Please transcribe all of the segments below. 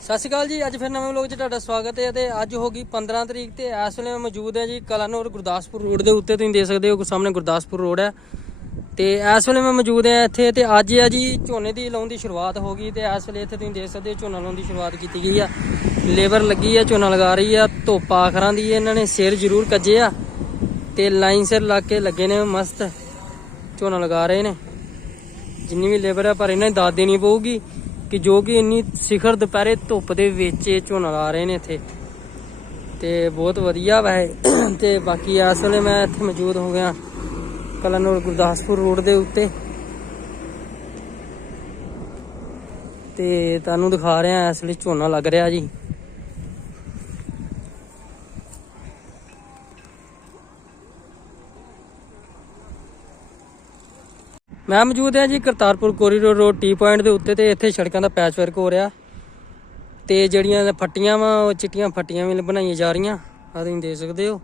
ਸਤਿ ਸ਼੍ਰੀ ਅਕਾਲ ਜੀ, ਅੱਜ ਫਿਰ ਨਵੇਂ ਵਲੋਗ 'ਚ ਤੁਹਾਡਾ ਸਵਾਗਤ ਹੈ ਤੇ ਅੱਜ ਹੋ ਗਈ 15 ਤਰੀਕ ਤੇ ਇਸ ਵੇਲੇ ਮੈਂ ਮੌਜੂਦ ਹਾਂ ਜੀ ਕਲਾਨੌਰ ਗੁਰਦਾਸਪੁਰ ਰੋਡ ਦੇ ਉੱਤੇ, ਤੁਸੀਂ ਦੇਖ ਸਕਦੇ ਹੋ ਸਾਹਮਣੇ ਗੁਰਦਾਸਪੁਰ ਰੋਡ ਹੈ। ਤੇ ਇਸ ਵੇਲੇ ਮੈਂ ਮੌਜੂਦ ਹਾਂ ਇੱਥੇ ਤੇ ਅੱਜ ਹੈ ਜੀ ਝੋਨੇ ਦੀ ਲਾਉਣ ਦੀ ਸ਼ੁਰੂਆਤ ਹੋ ਗਈ ਤੇ ਇਸ ਵੇਲੇ ਇੱਥੇ ਤੁਸੀਂ ਦੇਖ ਸਕਦੇ ਹੋ ਝੋਨਾ ਲਾਉਣ ਦੀ ਸ਼ੁਰੂਆਤ ਕੀਤੀ ਗਈ ਆ। ਲੇਬਰ ਲੱਗੀ ਆ, ਝੋਨਾ ਲਗਾ ਰਹੀ ਆ, ਧੁੱਪ ਆਖਰਾਂ ਦੀ ਇਹਨਾਂ ਨੇ ਸਿਰ ਜ਼ਰੂਰ ਕੱਜੇ ਆ ਤੇ ਲਾਈਨ ਸਿਰ ਲਾ ਕੇ ਲੱਗੇ ਨੇ ਮਸਤ, ਝੋਨਾ ਲਗਾ ਰਹੇ ਨੇ। ਜਿੰਨੀ ਵੀ ਲੇਬਰ ਹੈ ਪਰ ਇਹਨਾਂ ਦੀ ਦਾਤ ਦੇਣੀ ਪਊਗੀ। ਕਿ ਜੋ ਕਿ ਇੰਨੀ ਸਿਖਰ ਦੁਪਹਿਰੇ ਧੁੱਪ ਦੇ ਵਿੱਚ ਇਹ ਝੋਨਾ ਲਾ ਰਹੇ ਨੇ ਇੱਥੇ। ਤੇ ਬਹੁਤ ਵਧੀਆ ਵਾ ਇਹ। ਤੇ ਬਾਕੀ ਇਸ ਵੇਲੇ ਮੈਂ ਇੱਥੇ ਮੌਜੂਦ ਹੋ ਗਿਆ ਕਲਨੌਰ ਗੁਰਦਾਸਪੁਰ ਰੋਡ ਦੇ ਉੱਤੇ। ਤੇ ਤੁਹਾਨੂੰ ਦਿਖਾ ਰਿਹਾ ਇਸ ਵੇਲੇ ਝੋਨਾ ਲੱਗ ਰਿਹਾ ਜੀ। ਮੈਂ ਮੌਜੂਦ ਹਾਂ ਜੀ Kartarpur corridor road T point ਦੇ ਉੱਤੇ ਤੇ ਇੱਥੇ ਸੜਕਾਂ ਦਾ ਪੈਚ ਵਰਕ ਹੋ ਰਿਹਾ। ਤੇ ਜਿਹੜੀਆਂ ਫੱਟੀਆਂ ਵਾ, ਉਹ ਚਿੱਟੀਆਂ ਫੱਟੀਆਂ ਵੀ ਬਣਾਈਆਂ ਜਾ ਰਹੀਆਂ। ਆ ਤੁਸੀਂ ਦੇਖ ਸਕਦੇ ਹੋ।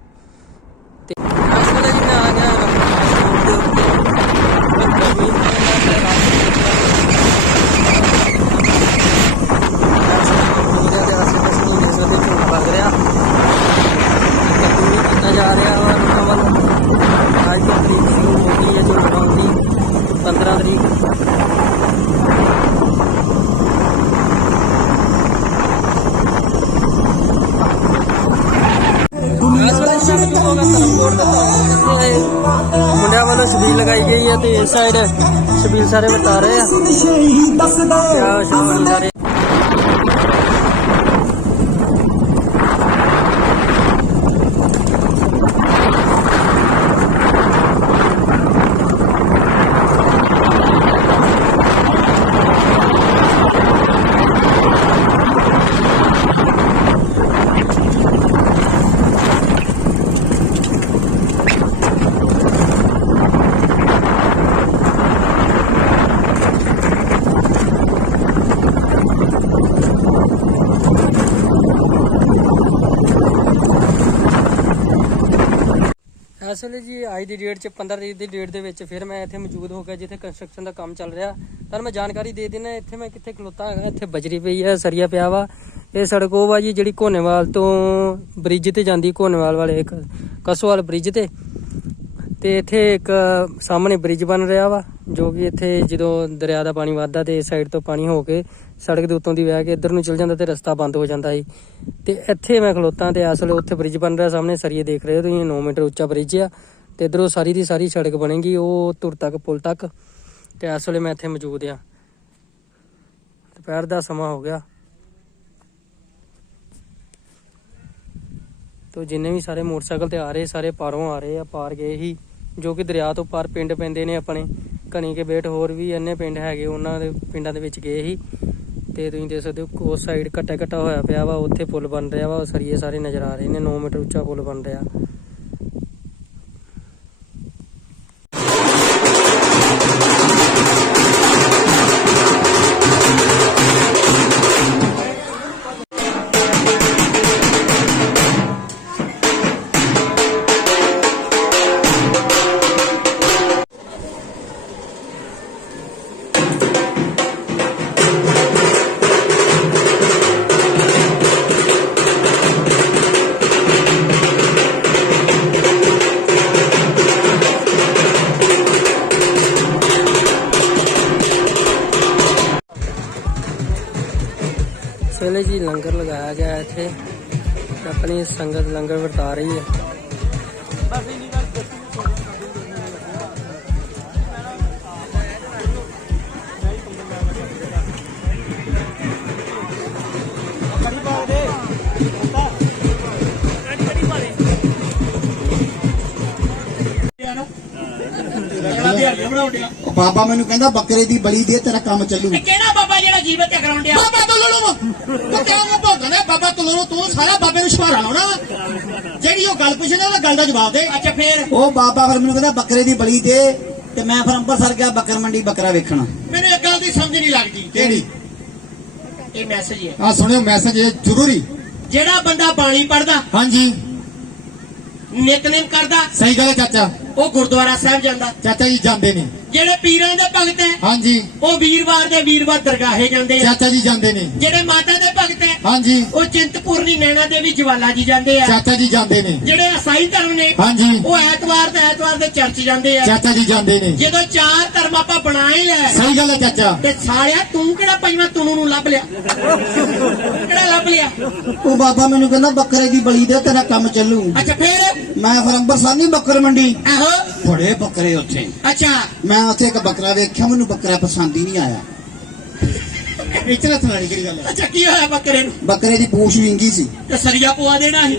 ਸਾਈਡ ਛਬੀਲ ਸਾਰੇ ਬਤਾ ਰਹੇ ਆ। ਕਿਆ ਸ਼ਾਮਲ ਸਾਰੇ ਇਸ ਜੀ, ਅੱਜ ਦੀ ਡੇਟ 'ਚ 15 ਤਰੀਕ ਦੀ ਡੇਟ ਦੇ ਵਿੱਚ ਫਿਰ ਮੈਂ ਇੱਥੇ ਮੌਜੂਦ ਹੋ ਗਿਆ ਜਿੱਥੇ ਕੰਸਟਰਕਸ਼ਨ ਦਾ ਕੰਮ ਚੱਲ ਰਿਹਾ। ਤੁਹਾਨੂੰ ਮੈਂ ਜਾਣਕਾਰੀ ਦੇ ਦੇਣਾ ਇੱਥੇ ਮੈਂ ਕਿੱਥੇ ਖਲੋਤਾ ਹੈਗਾ, ਇੱਥੇ ਬਜਰੀ ਪਈ ਹੈ ਸਰੀਆ ਪਿਆ ਵਾ। ਇਹ ਸੜਕ ਉਹ ਵਾ ਜੀ ਜਿਹੜੀ ਕੋਨੇਵਾਲ ਤੋਂ ਬ੍ਰਿਜ ਤੇ ਜਾਂਦੀ ਕੋਨੇਵਾਲ ਵਾਲੇ ਇੱਕ ਕਸੋਵਾਲ ਬ੍ਰਿਜ ਤੇ। ਤੇ ਇੱਥੇ ਇੱਕ ਸਾਹਮਣੇ ਬ੍ਰਿਜ ਬਣ ਰਿਹਾ ਵਾ, ਜੋ ਕਿ ਇੱਥੇ ਜਦੋਂ ਦਰਿਆ ਦਾ ਪਾਣੀ ਵੱਧਦਾ ਤੇ ਇਸ ਸਾਈਡ ਤੋਂ ਪਾਣੀ ਹੋ ਕੇ ਸੜਕ ਦੇ ਉੱਤੋਂ ਦੀ ਵਹਿ ਕੇ ਇੱਧਰ ਨੂੰ ਚਲ ਜਾਂਦਾ ਤੇ ਰਸਤਾ ਬੰਦ ਹੋ ਜਾਂਦਾ ਸੀ। ਤੇ ਇੱਥੇ ਮੈਂ ਖਲੋਤਾ ਤੇ ਅਸਲ ਉੱਥੇ ਬ੍ਰਿਜ ਬਣ ਰਿਹਾ, ਸਾਹਮਣੇ ਸਰੀਏ ਦੇਖ ਰਹੇ ਹੋ ਤੁਸੀਂ 9 ਮੀਟਰ ਉੱਚਾ ਬ੍ਰਿਜ ਆ ਤੇ ਇਧਰੋਂ ਸਾਰੀ ਦੀ ਸਾਰੀ ਸੜਕ ਬਣੇਗੀ, ਉਹ ਤੁਰ ਤੱਕ, ਪੁਲ ਤੱਕ। ਤੇ ਇਸ ਵੇਲੇ ਮੈਂ ਇੱਥੇ ਮੌਜੂਦ ਆ। ਦੁਪਹਿਰ ਦਾ ਸਮਾਂ ਹੋ ਗਿਆ। ਤੋ ਜਿੰਨੇ ਵੀ ਸਾਰੇ ਮੋਟਰਸਾਈਕਲ ਤੇ ਆ ਰਹੇ, ਸਾਰੇ ਪਾਰੋਂ ਆ ਰਹੇ ਆ, ਪਾਰ ਗਏ ਹੀ, ਜੋ ਕਿ ਦਰਿਆ ਤੋਂ ਪਾਰ ਪਿੰਡ ਪੈਂਦੇ ਨੇ ਆਪਣੇ ਘਣੀ ਕੇ ਬੇਟ ਹੋਰ ਵੀ ਇੰਨੇ ਪਿੰਡ ਹੈਗੇ, ਉਹਨਾਂ ਦੇ ਪਿੰਡਾਂ ਦੇ ਵਿੱਚ ਗਏ ਹੀ। ਤੇ ਤੁਸੀਂ ਦੇਖ ਸਕਦੇ ਹੋ ਉਸ ਸਾਈਡ ਘੱਟਾ ਘੱਟਾ ਹੋਇਆ ਪਿਆ ਵਾ, ਉੱਥੇ ਪੁਲ ਬਣ ਰਿਹਾ ਵਾ ਉਹ ਸਰੀਏ ਸਾਰੇ ਨਜ਼ਰ ਆ ਰਹੇ ਨੇ 9 ਮੀਟਰ ਉੱਚਾ ਪੁਲ ਬਣ ਰਿਹਾ। ਲੰਗਰ ਲਗਾਇਆ ਗਿਆ ਹੈ ਇੱਥੇ। ਆਪਣੀ ਸੰਗਤ ਲੰਗਰ ਵਰਤਾ ਰਹੀ ਹੈ। ਬਾਬਾ ਮੈਨੂੰ ਕਹਿੰਦਾ ਬੱਕਰੇ ਦੀ ਬਲੀ ਦੇ ਤੇਰਾ ਕੰਮ ਚੱਲੂ। ਕਿਹੜਾ ਬਾਬਾ ਜੀਵਤ ਤੇ ਕਰਾਉਣ ਡਿਆ। ਬਾਬਾ ਤੁਲੂ ਤੂੰ ਕਿਉਂ ਭੋਗਣਾ ਬਾਬਾ ਤੁਲੂ ਤੂੰ ਸਾਰਾ ਬਾਬੇ ਨੂੰ ਸ਼ਮਾਰਾ ਲਾਉਣਾ ਵਾ। ਜਿਹੜੀ ਉਹ ਗੱਲ ਪੁੱਛਦਾ ਉਹਦਾ ਗੱਲ ਦਾ ਜਵਾਬ ਦੇ। ਅੱਛਾ ਫੇਰ? ਉਹ ਬਾਬਾ ਫਿਰ ਮੈਨੂੰ ਕਹਿੰਦਾ ਬੱਕਰੇ ਦੀ ਬਲੀ ਦੇ ਤੇ ਮੈਂ ਫਿਰ ਅੰਮ੍ਰਿਤਸਰ ਗਿਆ ਬੱਕਰ ਮੰਡੀ ਬੱਕਰਾ ਵੇਖਣਾ। ਮੈਨੂੰ ਇੱਕ ਗੱਲ ਦੀ ਸਮਝ ਨਹੀਂ ਲੱਗਦੀ। ਕਿਹੜੀ? ਇਹ ਮੈਸੇਜ ਹੈ। ਆ ਸੁਣਿਓ ਮੈਸੇਜ ਇਹ ਜ਼ਰੂਰੀ। ਜਿਹੜਾ ਬੰਦਾ ਬਾਣੀ ਪੜਦਾ ਹਾਂਜੀ। ਨਿਤਨੇਮ ਕਰਦਾ ਸਹੀ ਗੱਲ ਹੈ ਚਾਚਾ। ਉਹ ਗੁਰਦੁਆਰਾ ਸਾਹਿਬ ਜਾਂਦਾ। ਚਾਚਾ ਜੀ ਜਾਂਦੇ ਨੇ। ਜਿਹੜੇ ਪੀਰਾਂ ਦੇ ਭਗਤ ਹੈ ਹਾਂਜੀ। ਉਹ ਵੀਰਵਾਰ ਦੇ ਵੀਰਵਾਰ ਦਰਗਾਹੇ ਜਾਂਦੇ ਆ। ਚਾਚਾ ਜੀ ਜਾਂਦੇ ਨੇ। ਜਿਹੜੇ ਮਾਤਾ ਦੇ ਭਗਤ ਹੈ ਹਾਂਜੀ। ਉਹ ਚਿੰਤਪੁਰਨੀ ਨੈਣਾ ਦੇਵੀ ਜਵਾਲਾ ਜੀ ਜਾਂਦੇ ਆ। ਚਾਚਾ ਜੀ ਜਾਂਦੇ ਨੇ। ਜਿਹੜੇ ਈਸਾਈ ਧਰਮ ਨੇ ਹਾਂਜੀ। ਉਹ ਐਤਵਾਰ ਤੇ ਐਤਵਾਰ ਦੇ ਚਰਚ ਜਾਂਦੇ ਆ। ਚਾਚਾ ਜੀ ਜਾਂਦੇ ਨੇ। ਜਦੋਂ ਚਾਰ ਧਰਮ ਆਪਾਂ ਬਣਾ ਹੀ ਲੈ ਸਹੀ ਗੱਲ ਹੈ ਚਾਚਾ। ਤੇ ਸਾਲਿਆ ਤੂੰ ਕਿਹੜਾ ਪੰਜਵਾਂ ਤੂੰ ਨੂੰ ਲੱਭ ਲਿਆ? ਕਿਹੜਾ ਲੱਭ ਲਿਆ? ਉਹ ਬਾਬਾ ਮੈਨੂੰ ਕਹਿੰਦਾ ਬੱਕਰੇ ਦੀ ਬਲੀ ਦੇ ਤੇਰਾ ਕੰਮ ਚੱਲੂ। ਅੱਛਾ ਫੇਰ? ਮੈਂ ਫਿਰ ਅੰਬਰਸਰ ਨਹੀਂ ਬੱਕਰ ਮੰਡੀ ਆਹੋ। ਬੜੇ ਬੱਕਰੇ ਉੱਥੇ। ਅੱਛਾ। ਮੈਂ ਉੱਥੇ ਇੱਕ ਬੱਕਰਾ ਵੇਖਿਆ ਮੈਨੂੰ ਬੱਕਰਾ ਪਸੰਦ ਹੀ ਨਹੀਂ ਆਇਆ। ਇਤਨਾ ਸੁਣਾਣੀ ਕਿਹੜੀ ਗੱਲ। ਹੈ ਅੱਛਾ ਕੀ ਹੋਇਆ ਬੱਕਰੇ ਨੂੰ? ਬੱਕਰੇ ਦੀ ਪੂਛ ਵਿੰਗੀ ਸੀ। ਤੇ ਸਰੀਆ ਪਵਾ ਦੇਣਾ ਸੀ।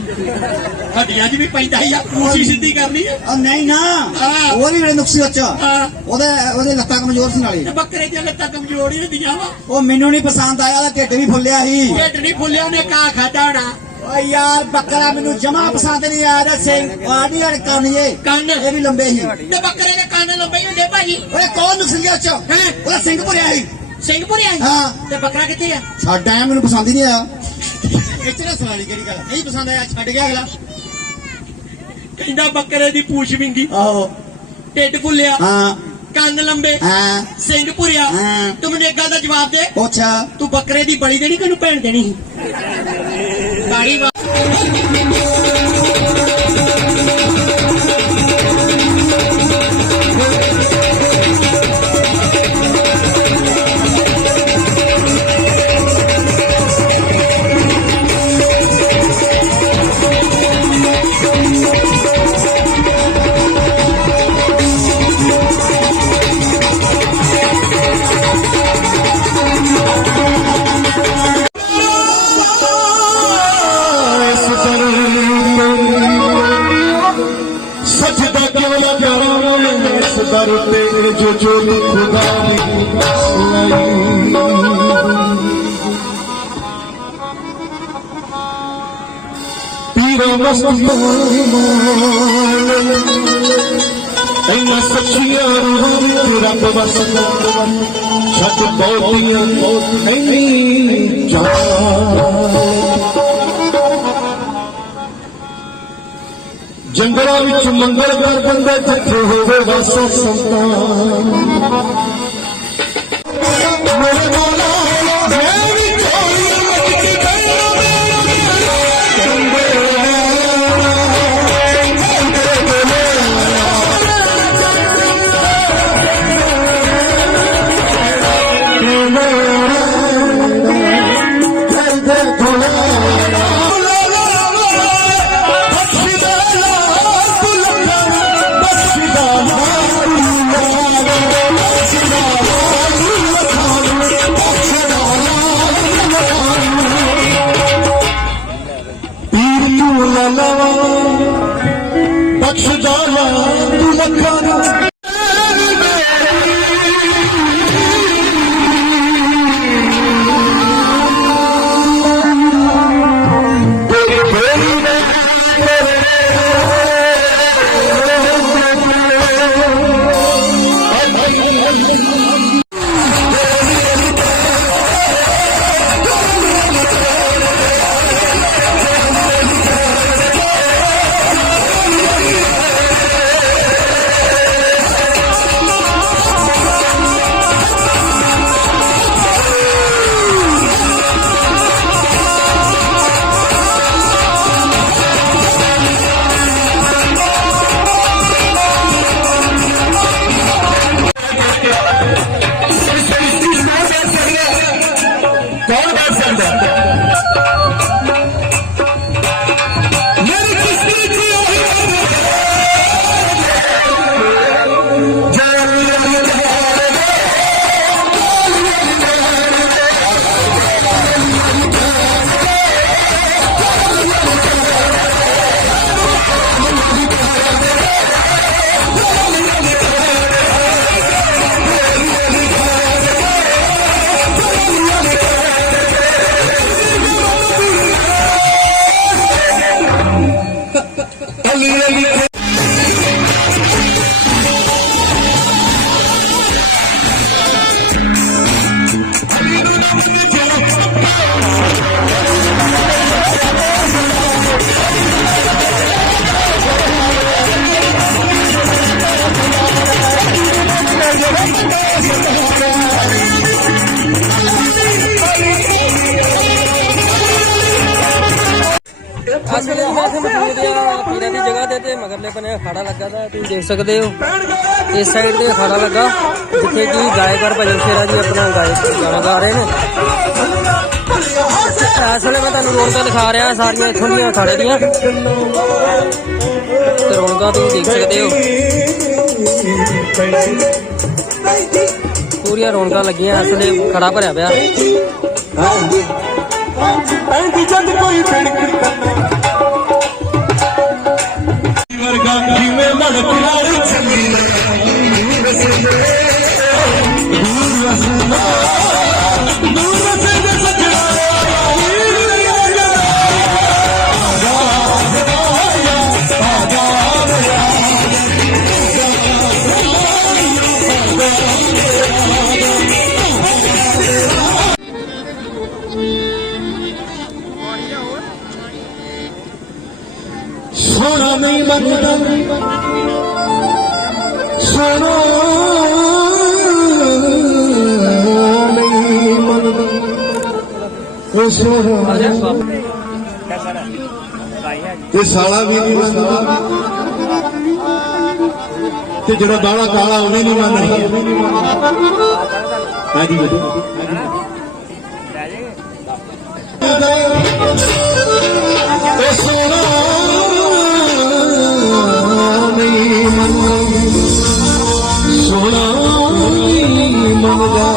ਹੱਡੀਆਂ 'ਚ ਵੀ ਪੈਂਦਾ ਹੀ ਆ ਪੂਛੀ ਸਿੱਧੀ ਕਰਨੀ ਆ ਨਹੀਂ ਨਾ ਹਾਂ। ਉਹ ਨਹੀਂ ਮੇਰੇ ਨੁਕਸੇ ਹਾਂ। ਉਹਦੇ ਉਹਦੇ ਲੱਤਾਂ ਕਮਜ਼ੋਰ ਸੀ ਨਾਲੇ। ਤੇ ਬੱਕਰੇ ਦੀਆਂ ਲੱਤਾਂ ਕਮਜ਼ੋਰ ਹੀ ਹੁੰਦੀਆਂ ਵਾ। ਉਹ ਮੈਨੂੰ ਨਹੀਂ ਪਸੰਦ ਆਇਆ ਉਹਦਾ ਢਿੱਡ ਵੀ ਫੁੱਲਿਆ ਸੀ। ਢਿੱਡ ਨਹੀਂ ਫੁੱਲਿਆ ਉਹਨੇ ਕਾ ਖਾਦਾ ਹੋਣਾ। ਓ ਯਾਰ ਬੱਕਰਾ ਮੈਨੂੰ ਜਮਾ ਪਸੰਦ ਨਹੀਂ ਆਇਆ ਤੇ ਸਿੰਘ ਆੜੀ ਹੜ ਕਰਨੀਏ ਕੰਨ। ਇਹ ਵੀ ਲੰਬੇ ਸੀ। ਤੇ ਬੱਕਰੇ ਦੇ ਕੰਨ ਲੰਬੇ ਹੀ ਹੁੰਦੇ ਭਾਜੀ ਓਏ ਕੌਣ ਨੁਕਸਿਆ ਅੱਛਾ ਹੈਂ? ਉਹਦਾ ਸਿੰਘ ਭਰਿਆ ਸੀ। ਸਿੰਘਪੁਰ ਆਈ ਹਾਂ। ਤੇ ਬੱਕਰਾ ਕਿੱਥੇ ਆ? ਸਾਡਾ ਐਂ ਮੈਨੂੰ ਪਸੰਦ ਹੀ ਨਹੀਂ ਆਇਆ। ਇਤਨਾ ਸੁਣਾਣੀ ਕਿਹੜੀ ਗੱਲ ਹੈ? ਨਹੀਂ ਪਸੰਦ ਆਇਆ ਛੱਡ ਗਿਆ ਅਗਲਾ। ਕਹਿੰਦਾ ਬੱਕਰੇ ਦੀ ਪੂਛ ਵਿੰਗੀ। ਆਹੋ। ਢਿੱਡ ਫੁੱਲਿਆ। ਹਾਂ। ਕੰਨ ਲੰਬੇ। ਹਾਂ। ਸਿੰਘ ਭੁਰਿਆ ਹਾਂ। ਤੂੰ ਮੈਨੂੰ ਇੱਕ ਗੱਲ ਦਾ ਜਵਾਬ ਦੇ। ਪੁੱਛਾ। ਤੂੰ ਬੱਕਰੇ ਦੀ ਬਲੀ ਦੇਣੀ ਕਿ ਉਹਨੂੰ ਭੈਣ ਦੇਣੀ ਸੀ? ਵਾ- در پہ جو جولی خدا پیرو مسلمان سچیاں رب وسنا چھت بہت جان ਮੰਗਲਾਂ ਵਿੱਚ ਮੰਗਲ ਕਰ ਦਿੰਦੇ ਜਿੱਥੇ ਹੋਵੇ ਵਾਸਾ ਸੰਤਾਂ ਬਖਸ਼ ਜਾਵਾ ਤੂੰ ਲੱਖਾਂ ਮਗਰਲੇ ਬੰਨੇ ਅਖਾੜਾ ਲੱਗਾ ਦਾ ਤੁਸੀਂ ਦੇਖ ਸਕਦੇ ਹੋ। ਇਸ ਸਾਈਡ ਤੇ ਅਖਾੜਾ ਲੱਗਾ, ਜਿੱਥੇ ਕਿ ਗਾਇਕਾਰ ਭਜਨ ਸ਼ੇਰਾ ਜੀ ਆਪਣਾ ਗਾਇਕ ਗਾਣਾ ਗਾ ਰਹੇ ਨੇ। ਇਸ ਵੇਲੇ ਮੈਂ ਤੁਹਾਨੂੰ ਰੌਣਕਾਂ ਦਿਖਾ ਰਿਹਾ, ਸਾਰੀਆਂ ਇੱਥੋਂ ਦੀਆਂ ਅਖਾੜੇ ਦੀਆਂ। ਤੇ ਰੌਣਕਾਂ ਤੁਸੀਂ ਦੇਖ ਸਕਦੇ ਹੋ। ਪੂਰੀਆਂ ਰੌਣਕਾਂ ਲੱਗੀਆਂ, ਇਸ ਵੇਲੇ ਖੜਾ ਭਰਿਆ ਪਿਆ। ਐਂਦੀ ਜਦ ਕੋਈ ਫੜਕ ਵਰਗਾ ਉਹ ਸੋਨਾ ਤੇ ਸਾਲਾ ਵੀ ਨਹੀਂ ਮੰਗਦਾ ਤੇ ਜਿਹੜਾ ਬਾਲਾ ਕਾਲਾ ਉਹਨੇ ਵੀ ਨਹੀਂ ਮੰਗਦਾ ਹਾਂਜੀ ਬੇਟਾ ਉਹ ਸੋਨਾ ਨਹੀਂ ਮੰਗਦਾ ਸੋਨਾ ਨਹੀਂ ਮੰਗਦਾ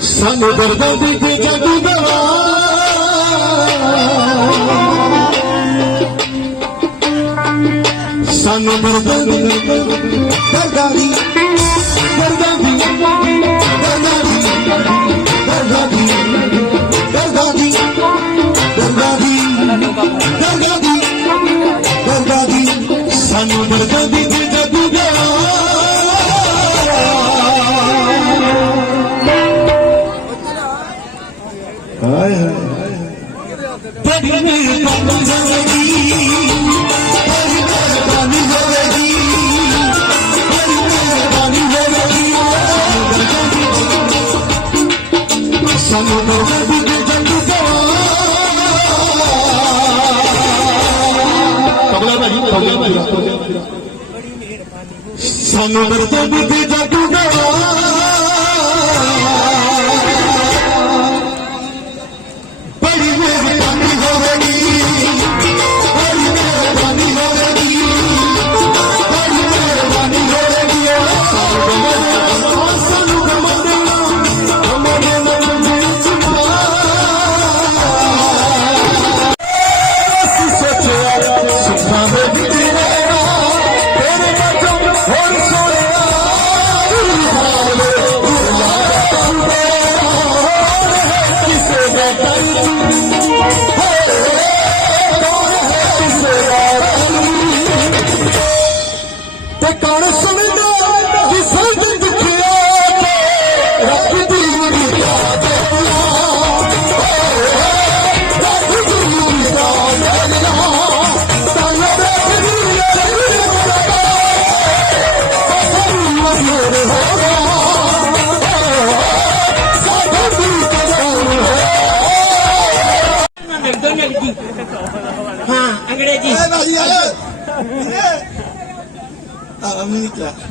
ਸਾਨੂੰ ਦਰਦਾਂ ਦੀ ਤੇ ਜਾਦੂ ਦਵਾ ਸਾਨੂੰ ਦਰਦਾਂ ਦੀ ਦਰਦਾਂ ਦੀ ਦਰਦਾਂ ਦੀ ਦਰਦਾਂ ਦੀ ਦਰਦਾਂ ਦੀ ਸਾਨੂੰ ਦਰਦਾਂ ਦੀ ਸਾਨੂੰ ਮਰਦੇ ਬੁੱਧੀ ਦਾ ਗੁਣਾ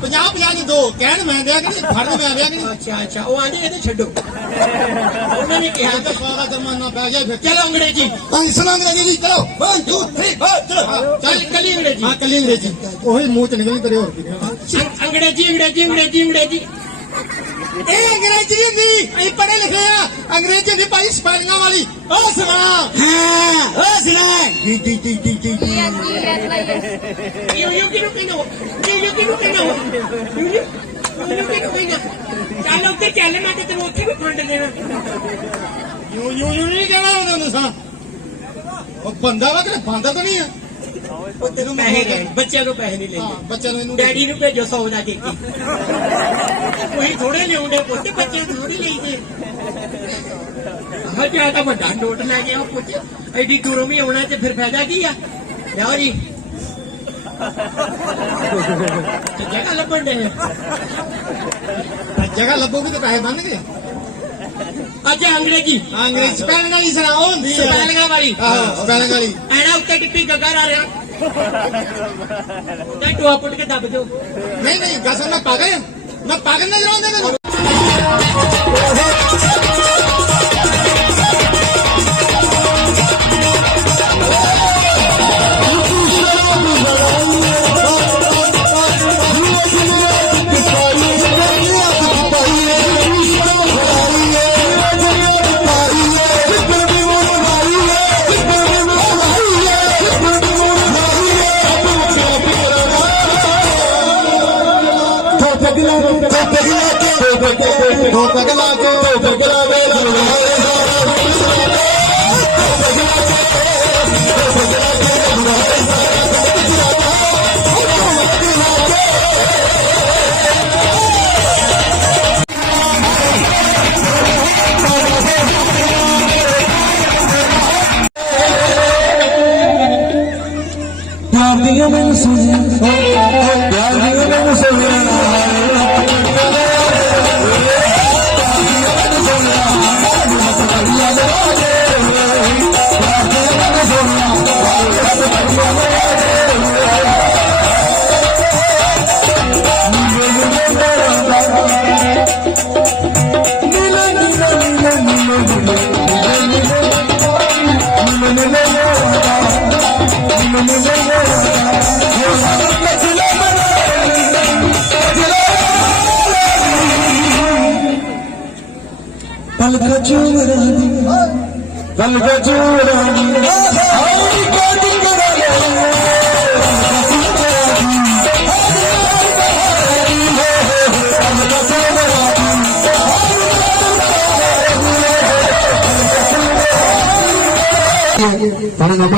50 50 ਦੀ ਦੋ। ਕਹਿਣ ਮੈਂ ਦਿਆ ਕਿ ਫੜਨ ਮੈਂ ਦਿਆ ਕਿ ਅੱਛਾ ਅੱਛਾ। ਉਹ ਆਂਦੇ ਇਹਦੇ ਛੱਡੋ। ਉਹਨਾਂ ਨੇ ਕਿਹਾ ਤਾਂ ਸਵਾਦਾ ਜਰਮਾਨਾ ਪੈ ਗਿਆ ਫਿਰ। ਚਲੋ ਅੰਗਰੇਜ਼ੀ। ਭਾਈ ਸੁਣ ਅੰਗਰੇਜ਼ੀ ਜੀ ਚਲੋ। 1 2 3 ਚਲੋ। ਚੱਲ ਕੱਲੀ ਅੰਗਰੇਜ਼ੀ। ਹਾਂ ਕੱਲੀ ਅੰਗਰੇਜ਼ੀ। ਉਹੀ ਮੂੰਹ ਚ ਨਿਕਲਣੀ ਤੇਰੇ ਹੋਰ ਕੀ ਅੰਗਰੇਜ਼ੀ ਅੰਗਰੇਜ਼ੀ ਅੰਗਰੇਜ਼ੀ ਅੰਗਰੇਜ਼ੀ। ਇਹ ਅੰਗਰੇਜ਼ੀ ਹੁੰਦੀ। ਅਸੀਂ ਪੜ੍ਹੇ ਲਿਖੇ ਆ। ਅੰਗਰੇਜ਼ੀ ਹੁੰਦੀ ਭਾਈ ਸਪੈਲਿੰਗਾਂ ਵਾਲੀ। ਉਹ ਸੁਣਾ ਹਾਂ। ਉਹ ਸੁਣਾ ਜੀ ਜੀ ਜੀ ਜੀ ਜੀ ਜੀ। ਯੂ ਯੂ ਕਿਨੂੰ ਕਿਨੂੰ ਯੂ ਯੂ ਕਿਨੂੰ ਕਿਨੂੰ ਯੂ ਯੂ ਕਿਨੂੰ ਕਿਨੂੰ ਚੱਲ ਉੱਤੇ ਚੱਲ ਮੈਂ ਤੇ ਤੈਨੂੰ ਉੱਥੇ ਵੀ ਫੰਡ ਦੇਣਾ। ਯੂ ਯੂ ਯੂ ਨਹੀਂ ਕਹਿਣਾ ਉਹਨਾਂ ਨੂੰ ਸਾਂ। ਉਹ ਬੰਦਾ ਵਾ ਕਿ ਬਾਂਦਰ ਤਾਂ ਨਹੀਂ ਆ। ਉਹ ਤੈਨੂੰ ਪੈਸੇ ਦੇ ਬੱਚਿਆਂ ਨੂੰ ਪੈਸੇ ਨਹੀਂ ਲੈਂਦੇ। ਬੱਚਿਆਂ ਨੂੰ ਇਹਨੂੰ ਡੈਡੀ ਨੂੰ ਭੇਜੋ 100 ਦਾ ਟੇਕੀ ਕੋਈ ਥੋੜੇ ਲਿਆਉਂਦੇ ਪੁੱਤ ਬੱਚੇ ਥੋੜੀ ਲਈਦੇ ਹਾਂ ਜ਼ਿਆਦਾ ਵੱਡਾ ਨੋਟ ਲੈ ਕੇ ਆਓ ਪੁੱਤ ਐਡੀ ਦੂਰੋਂ ਵੀ ਆਉਣਾ ਤੇ ਫਿਰ ਫਾਇਦਾ ਕੀ ਆ? ਲਿਆਓ ਜੀ। ਤੇ ਜਗ੍ਹਾ ਲੱਭਣ ਦੇ ਜਗ੍ਹਾ ਲੱਭੋਗੇ ਤਾਂ ਪੈਸੇ ਬਣਨਗੇ। ਅੱਜ ਅੰਗਰੇਜ਼ੀ ਅੰਗਰੇਜ਼। ਸਪੈਲਿੰਗ ਵਾਲੀ ਸਰਾ ਉਹ ਹੁੰਦੀ ਆ। ਸਪੈਲਿੰਗਾਂ ਵਾਲੀ। ਆਹੋ ਸਪੈਲਿੰਗ ਵਾਲੀ। ਐਣਾ ਉੱਤੇ ਟਿੱਪੀ ਗੱਗਾ ਆ ਰਿਹਾ ਤੇ ਟੋਆ ਪੁੱਟ ਕੇ ਦੱਬ ਦਿਓ। ਨਹੀਂ ਨਹੀਂ ਗਸਲ ਮੈਂ ਪਾਗਲ ਆ? ਮੈਂ ਪਾਗਲ ਨਜ਼ਰ Oh.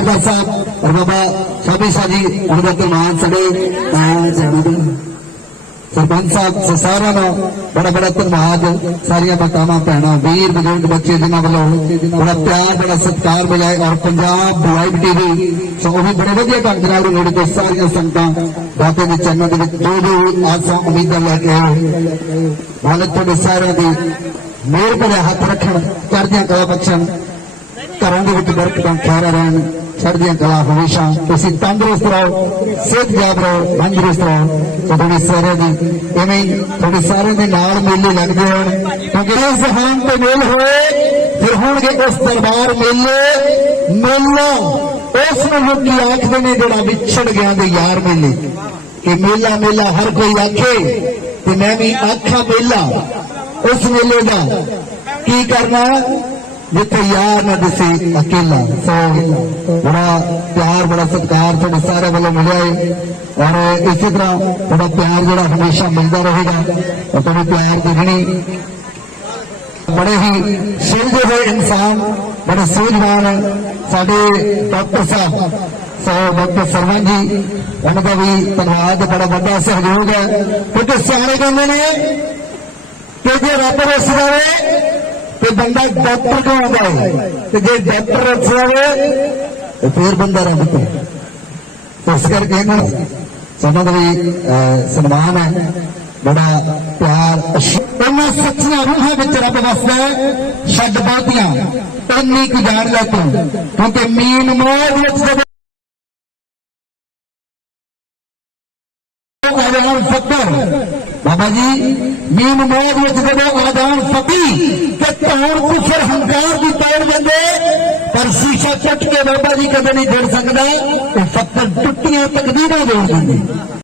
نه صاحب پرا سبيشا جي ان ۾ مهان سڄي ضروري ਸਰਪੰਚ ਸਾਹਿਬ ਸਾਰਿਆਂ ਨੂੰ ਬੜਾ ਬੜਾ ਧੰਨਵਾਦ। ਸਾਰੀਆਂ ਮਾਤਾਵਾਂ, ਭੈਣਾਂ, ਵੀਰ, ਬਜ਼ੁਰਗ, ਬੱਚੇ ਜਿਨ੍ਹਾਂ ਵੱਲੋਂ ਬੜਾ ਪਿਆਰ, ਬੜਾ ਸਤਿਕਾਰ ਮਿਲਿਆ ਔਰ ਪੰਜਾਬ ਲਾਈਵ ਟੀਵੀ, ਸੋ ਉਹ ਵੀ ਬੜੇ ਵਧੀਆ ਢੰਗ ਦੇ ਨਾਲ ਨੇੜੇ ਤੋਂ ਸਾਰੀਆਂ ਸੰਗਤਾਂ ਬਾਬੇ ਦੇ ਚੈਨਲ ਦੇ ਵਿੱਚ ਜੋ ਜੋ ਆਸਾਂ, ਉਮੀਦਾਂ ਲੈ ਕੇ ਆਏ ਮਾਲਕ ਤੁਹਾਡੇ ਸਾਰਿਆਂ ਦੀ ਮਿਹਰ ਭਰਿਆ ਹੱਥ ਰੱਖਣ ਕਰਦਿਆਂ ਕਲਾ ਬਖਸ਼ਣ, ਘਰਾਂ ਦੇ ਵਿੱਚ ਬਰਕਤਾਂ ਖਿਆਰਾ ਰਹਿਣ ਚੜ੍ਹਦੀਆਂ ਕਲਾ ਹਮੇਸ਼ਾ। ਤੁਸੀਂ ਤੰਦਰੁਸਤ ਰਹੋ ਸਿਹਤਯਾਬ ਰਹੋ, ਤੰਦਰੁਸਤ ਰਹੋ। ਤੁਹਾਡੇ ਸਾਰਿਆਂ ਦੀ ਇਵੇਂ ਤੁਹਾਡੇ ਸਾਰਿਆਂ ਦੇ ਨਾਲ ਮੇਲੇ ਲੱਗਦੇ ਹੋਣ। ਕਿਉਂਕਿ ਇਸ ਜਹਾਨ ਤੇ ਮੇਲ ਹੋਏ, ਫਿਰ ਹੋਣਗੇ ਉਸ ਦਰਬਾਰ ਮੇਲੇ। ਮੇਲਾ, ਉਸ ਨੂੰ ਲੋਕੀ ਆਖਦੇ ਨੇ ਜਿਹੜਾ ਵਿਛੜ ਗਿਆ ਦੇ ਯਾਰ ਮੇਲੇ। ਕਿ ਮੇਲਾ ਮੇਲਾ ਹਰ ਕੋਈ ਆਖੇ, ਤੇ ਮੈਂ ਵੀ ਆਖਾਂ ਮੇਲਾ। ਉਸ ਮੇਲੇ ਦਾ ਕੀ ਕਰਨਾ? ਜਿੱਥੇ ਯਾਰ ਨਾ ਦਿਸੇ ਅਕੇਲਾ, ਸੋ ਬੜਾ ਪਿਆਰ, ਬੜਾ ਸਤਿਕਾਰ ਤੁਹਾਡੇ ਸਾਰੇ ਵੱਲੋਂ ਮਿਲਿਆ ਹੈ ਔਰ ਇਸੇ ਤਰ੍ਹਾਂ ਤੁਹਾਡਾ ਪਿਆਰ ਜਿਹੜਾ ਹਮੇਸ਼ਾ ਮਿਲਦਾ ਰਹੇਗਾ, ਔਰ ਤੁਹਾਨੂੰ ਪਿਆਰ ਦੀ ਬੜੇ ਹੀ ਸਿਲਝੇ ਹੋਏ ਇਨਸਾਨ, ਬੜੇ ਸੂਝਵਾਨ ਸਾਡੇ ਡਾਕਟਰ ਸਾਹਿਬ, ਸੋ ਡਾਕਟਰ ਸਰਵਨ ਜੀ, ਉਹਨਾਂ ਦਾ ਵੀ ਧੰਨਵਾਦ, ਬੜਾ ਵੱਡਾ ਸਹਿਯੋਗ ਹੈ। ਕਿਉਂਕਿ ਸਿਆਣੇ ਕਹਿੰਦੇ ਨੇ ਕਿ ਜੇ ਰੱਬ ਰਸ ਜਾਵੇ ਤੇ ਬੰਦਾ ਡਾਕਟਰ ਕੋਲ ਆਉਂਦਾ ਹੈ ਤੇ ਜੇ ਡਾਕਟਰ ਰਸ ਜਾਵੇ ਤੇ ਫਿਰ ਬੰਦਾ ਰੱਬ ਕੋਲ ਤੇ ਇਸ ਕਰਕੇ ਇਹਨਾਂ ਸਾਡਾ ਦਾ ਵੀ ਅਹ, ਸਨਮਾਨ ਹੈ ਬੜਾ ਪਿਆਰ ਅਸ਼- ਉਹਨਾਂ ਸੱਚੀਆਂ ਰੂਹਾਂ ਵਿੱਚ ਰੱਬ ਵਸਦਾ ਹੈ ਛੱਡ ਬਹੁਤੀਆਂ ਇੰਨੀ ਕੁ ਜਾਣ ਲੈ ਤੂੰ ਕਿਉਂਕਿ ਮੀਨ ਮੋਹ ਵਿੱਚ ਜਦੋਂ ਆਜ਼ਾਨ ਫੱਕਰ ਬਾਬਾ ਜੀ ਮੀਨ ਮੋਹ ਵਿੱਚ ਜਦੋਂ ਆਜ਼ਾਨ ਫੱਕੀ ਤੇ ਤੌਣ ਕੁਫਰ ਹੰਕਾਰ ਦੀ ਤੋੜ ਦਿੰਦੇ, ਪਰ ਸ਼ੀਸ਼ਾ ਟੁੱਟ ਕੇ ਬਾਬਾ ਜੀ ਕਦੇ ਨਹੀਂ ਜੜ ਸਕਦਾ, ਉਹ ਫੱਕਰ ਟੁੱਟੀਆਂ ਤਕਦੀਰਾਂ ਜੋੜ ਦਿੰਦੇ।